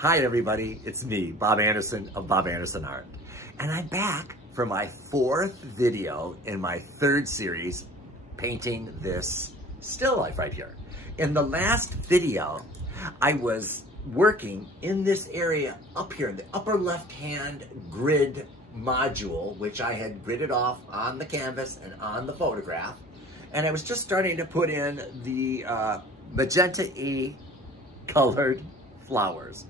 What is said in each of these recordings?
Hi everybody, it's me, Bob Anderson of Bob Anderson Art. And I'm back for my fourth video in my third series, painting this still life right here. In the last video, I was working in this area up here, the upper left-hand grid module, which I had gridded off on the canvas and on the photograph. And I was just starting to put in the magenta E colored flowers.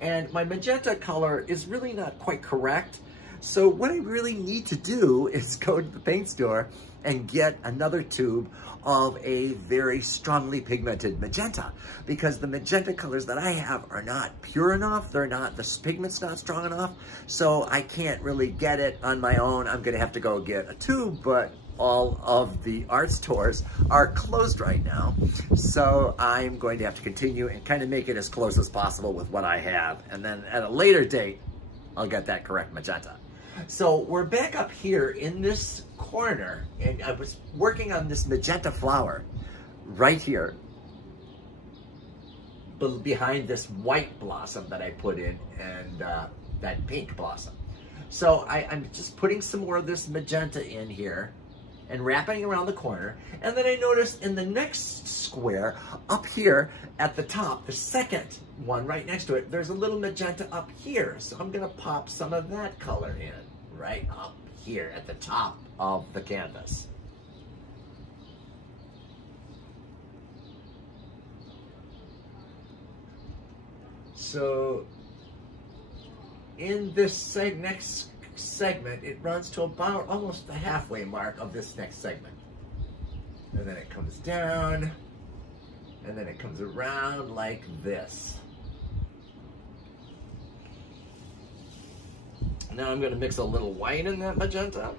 And my magenta color is really not quite correct. So what I really need to do is go to the paint store and get another tube of a very strongly pigmented magenta, because the magenta colors that I have are not pure enough. The pigment's not strong enough. So I can't really get it on my own. I'm gonna have to go get a tube, but all of the art stores are closed right now. So I'm going to have to continue and kind of make it as close as possible with what I have. And then at a later date, I'll get that correct magenta. So we're back up here in this corner, and I was working on this magenta flower right here behind this white blossom that I put in, and that pink blossom. So I'm just putting some more of this magenta in here and wrapping around the corner. And then I noticed in the next square up here at the top, the second one right next to it, there's a little magenta up here. So I'm gonna pop some of that color in right up here at the top of the canvas. So in this next segment, it runs to about almost the halfway mark of this next segment. And then it comes down, and then it comes around like this. Now I'm going to mix a little white in that magenta,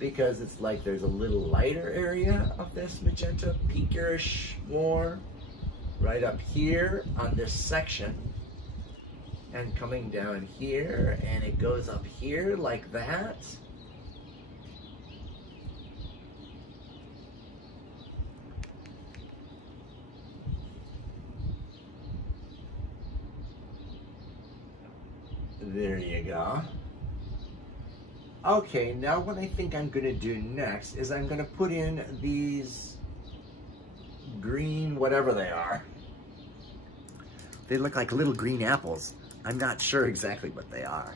because it's like there's a little lighter area of this magenta, pinkish more, right up here on this section. And coming down here, and it goes up here like that. There you go. Okay, now what I think I'm gonna do next is I'm gonna put in these green, whatever they are. They look like little green apples. I'm not sure exactly what they are.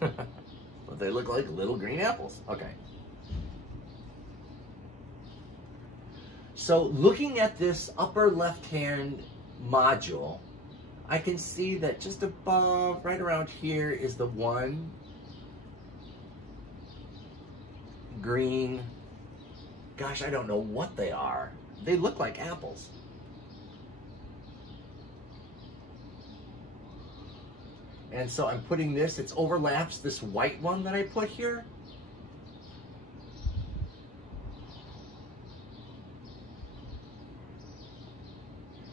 But they look like little green apples. Okay. So looking at this upper left-hand module, I can see that just above, right around here, is the one green. Gosh, I don't know what they are. They look like apples. And so I'm putting this, it overlaps this white one that I put here.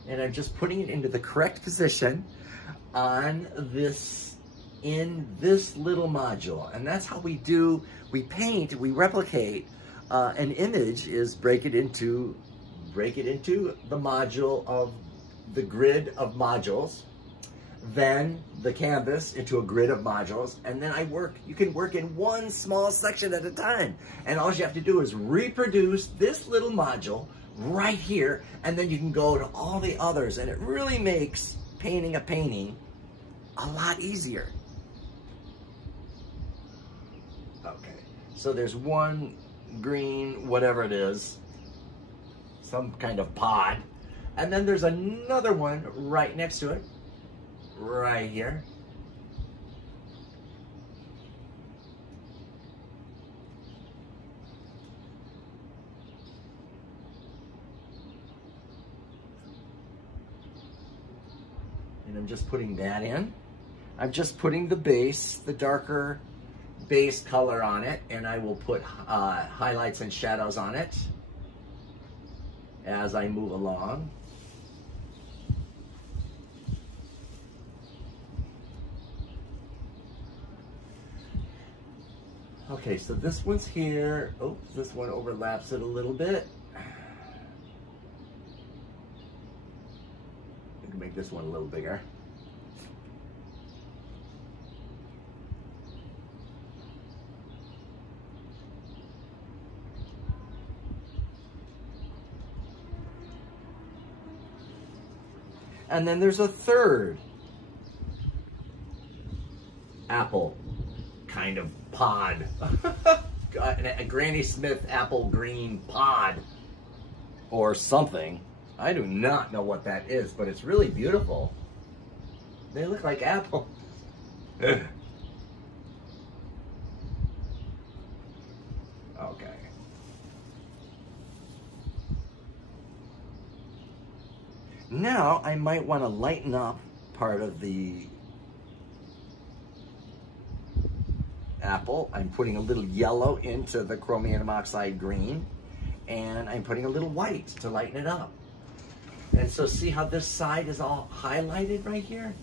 And I'm just putting it into the correct position on this, in this little module. And that's how we paint, we replicate an image, is break it into the module of the grid of modules, then the canvas into a grid of modules, and then you can work in one small section at a time. And all you have to do is reproduce this little module right here, and then you can go to all the others, and it really makes painting a painting a lot easier. Okay, so there's one green, whatever it is, some kind of pod. And then there's another one right next to it, right here. And I'm just putting that in. I'm just putting the base, the darker base color on it, and I will put highlights and shadows on it as I move along. Okay, so this one's here. Oops, this one overlaps it a little bit. make this one a little bigger. And then there's a third apple kind of pod. A Granny Smith apple green pod or something. I do not know what that is, but it's really beautiful. They look like apple. Okay. Now I might want to lighten up part of the apple. I'm putting a little yellow into the chromium oxide green, and I'm putting a little white to lighten it up. And so see how this side is all highlighted right here?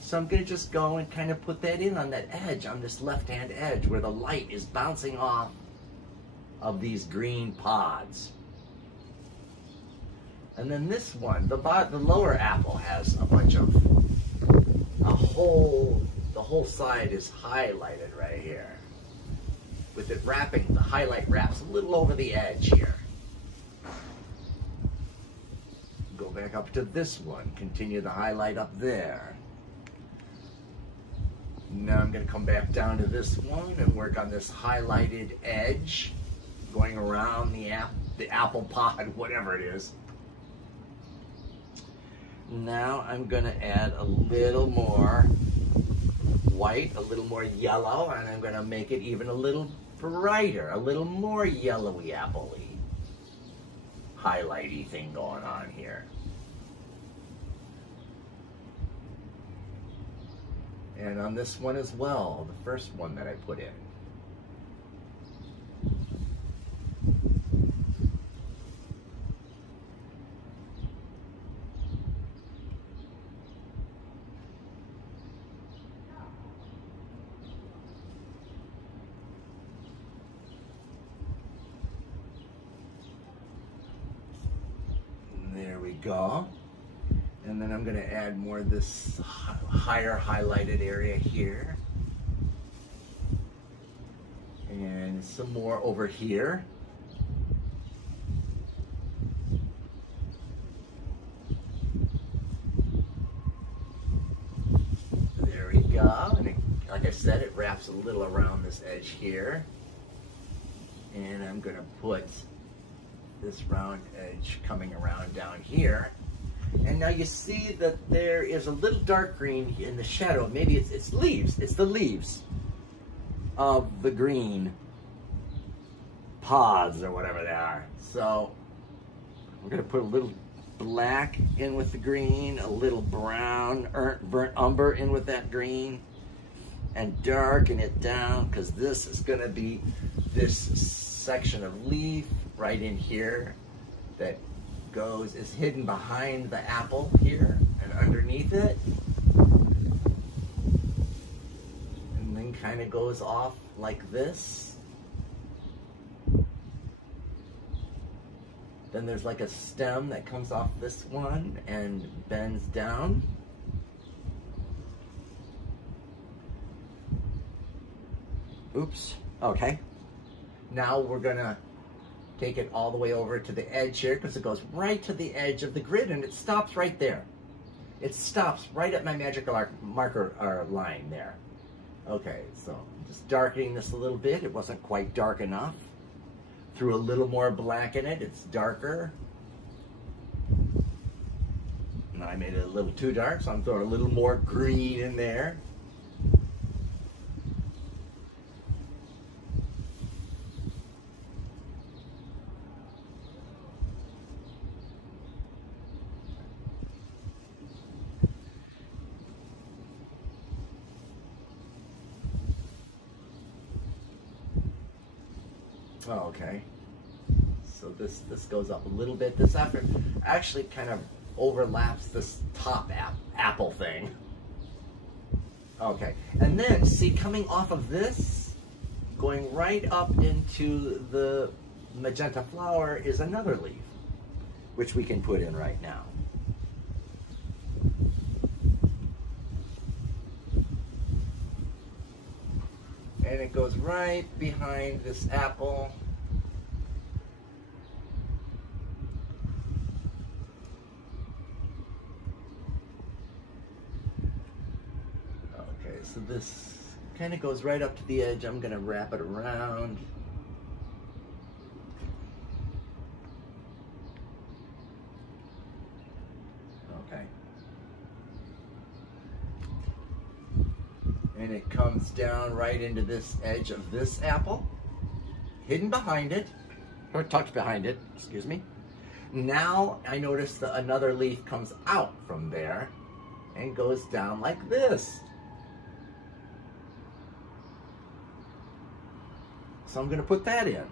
So I'm gonna just go and kind of put that in on that edge, on this left-hand edge where the light is bouncing off of these green pods. And then this one, the lower apple has a bunch of, the whole side is highlighted right here. With it wrapping, the highlight wraps a little over the edge here. Go back up to this one, continue the highlight up there. Now I'm going to come back down to this one and work on this highlighted edge, going around the apple pod, whatever it is. Now I'm going to add a little more white, a little more yellow, and I'm going to make it even a little brighter, a little more yellowy, appley, highlighty thing going on here. And on this one as well, the first one that I put in. There we go. And then I'm going to add more of this higher highlighted area here. And some more over here. There we go. And it, like I said, it wraps a little around this edge here. And I'm going to put this round edge coming around down here. And now you see that there is a little dark green in the shadow. Maybe it's leaves. It's the leaves of the green pods or whatever they are. So we're going to put a little black in with the green, a little brown, burnt umber in with that green, and darken it down, because this is going to be this section of leaf right in here that is hidden behind the apple here and underneath it, and then kind of goes off like this. Then there's like a stem that comes off this one and bends down. Oops. Okay. Now we're gonna take it all the way over to the edge here, because it goes right to the edge of the grid and it stops right there. It stops right at my magical marker line there. Okay, so just darkening this a little bit. It wasn't quite dark enough. Threw a little more black in it. It's darker. Now I made it a little too dark, so I'm throwing a little more green in there. Oh, okay. So this goes up a little bit. This actually kind of overlaps this top apple thing. Okay, and then see, coming off of this, going right up into the magenta flower is another leaf, which we can put in right now. And it goes right behind this apple. Okay, so this kind of goes right up to the edge. I'm going to wrap it around. Okay. And it comes down right into this edge of this apple, hidden behind it, or tucked behind it, excuse me. Now I notice that another leaf comes out from there and goes down like this. So I'm going to put that in.